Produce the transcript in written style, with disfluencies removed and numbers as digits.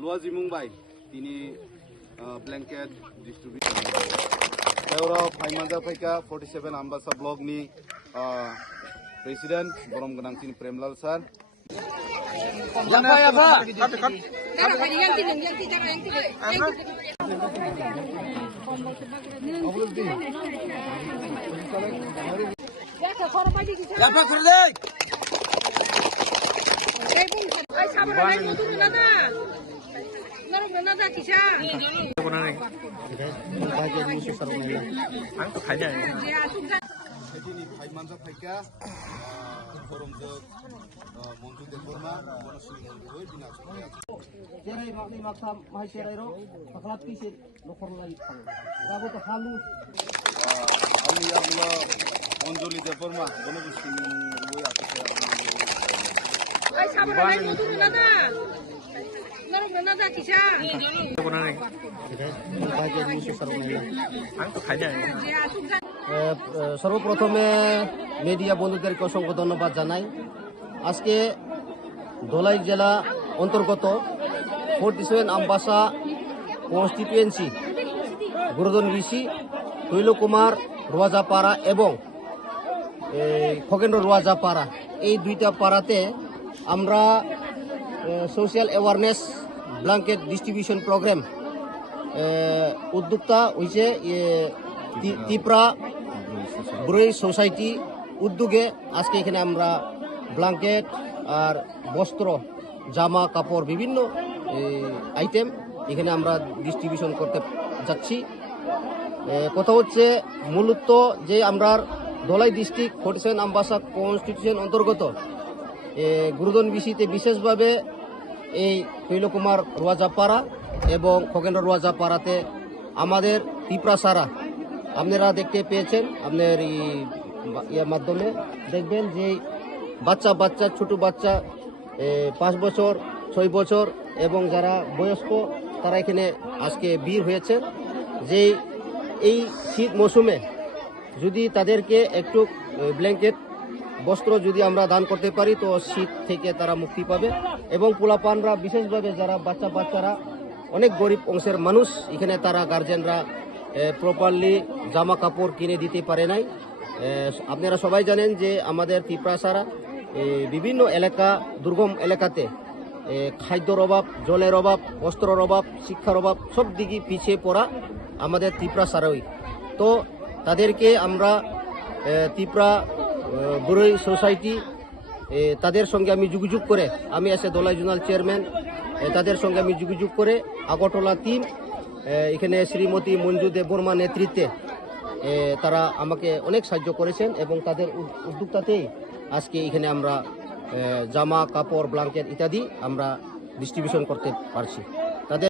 Luazimung Bai, ini blanket distribution. Euro Paimanja Paika 47 Ambassa Blog ni President Borom Ganangsin Premlal Sir. Ini Paimanja Paika Boromjok Montu Deborma Monosuri Montu Bina Jerai makni maksam mahai serairo akhlak kisir lokor lagi pang. Rabu to halu. Ami Allah Monjoli Deborma Monosuri Montu aku Ay sabar ay motor na na. Narong na na kisha. সর্বপ্রথমে media বন্ধুদেরকে অসংখ্য ধন্যবাদ জানাই। আজকে ধলাই জেলা অন্তর্গত 47 Ambassa constituency গুরুদন ঋষি তৈলকুমার রোয়াজাপাড়া এবং খগেন্দ্র রোয়াজাপাড়া এই দুইটা পাড়াতে আমরা social awareness blanket distribution programme উদ্যোক্তা হয়েছে তিপ্রা ব্রুই সোসাইটি উদ্যোগে আজকে এখানে আমরা ব্ল্যাঙ্কেট আর বস্ত্র জামা কাপড় বিভিন্ন আইটেম এখানে আমরা ডিস্ট্রিবিউশন করতে যাচ্ছি। কথা হচ্ছে মূলত যে আমরা ধলাই ডিস্ট্রিক্ট 47 আম্বাসা কনস্টিটিউশন অন্তর্গত গুরুদন বিসিতে বিশেষভাবে এই তৈলকুমার রোয়াজাপাড়া এবং খগেন্দ্র রোয়াজাপাড়াতে আমাদের তিপ্রা সারা আপনারা দেখতে পেয়েছেন। আপনার ইয়ের মাধ্যমে দেখবেন যে বাচ্চা ছোট বাচ্চা 5 বছর 6 বছর এবং যারা বয়স্ক তারা এখানে আজকে ভিড় হয়েছে। যে এই শীত মৌসুমে যদি তাদেরকে একটু ব্ল্যাঙ্কেট বস্ত্র যদি আমরা দান করতে পারি তো শীত থেকে তারা মুক্তি পাবে এবং পোলাপানরা বিশেষভাবে যারা বাচ্চারা অনেক গরিব অংশের মানুষ এখানে তারা গার্জেনরা প্রপারলি জামা কাপড় কিনে দিতে পারে নাই। আপনারা সবাই জানেন যে আমাদের তিপ্রাসারা বিভিন্ন এলাকা দুর্গম এলাকাতে খাদ্যর অভাব, জলের অভাব, বস্ত্রের অভাব, শিক্ষার অভাব সব দিকে পিছিয়ে পড়া আমাদের তিপ্রাসারাই। তো তাদেরকে আমরা তিপ্রা ব্রুই সোসাইটি তাদের সঙ্গে আমি যোগাযোগ করে আমি এসে ধলাই জোনাল চেয়ারম্যান তাদের সঙ্গে আমি যোগাযোগ করে আগরতলা টিম এখানে শ্রীমতী মঞ্জু দেববর্মা নেতৃত্বে তারা আমাকে অনেক সাহায্য করেছেন এবং তাদের উদ্যোক্তাতেই আজকে এখানে আমরা জামা কাপড় ব্ল্যাঙ্কেট ইত্যাদি আমরা ডিস্ট্রিবিউশন করতে পারছি।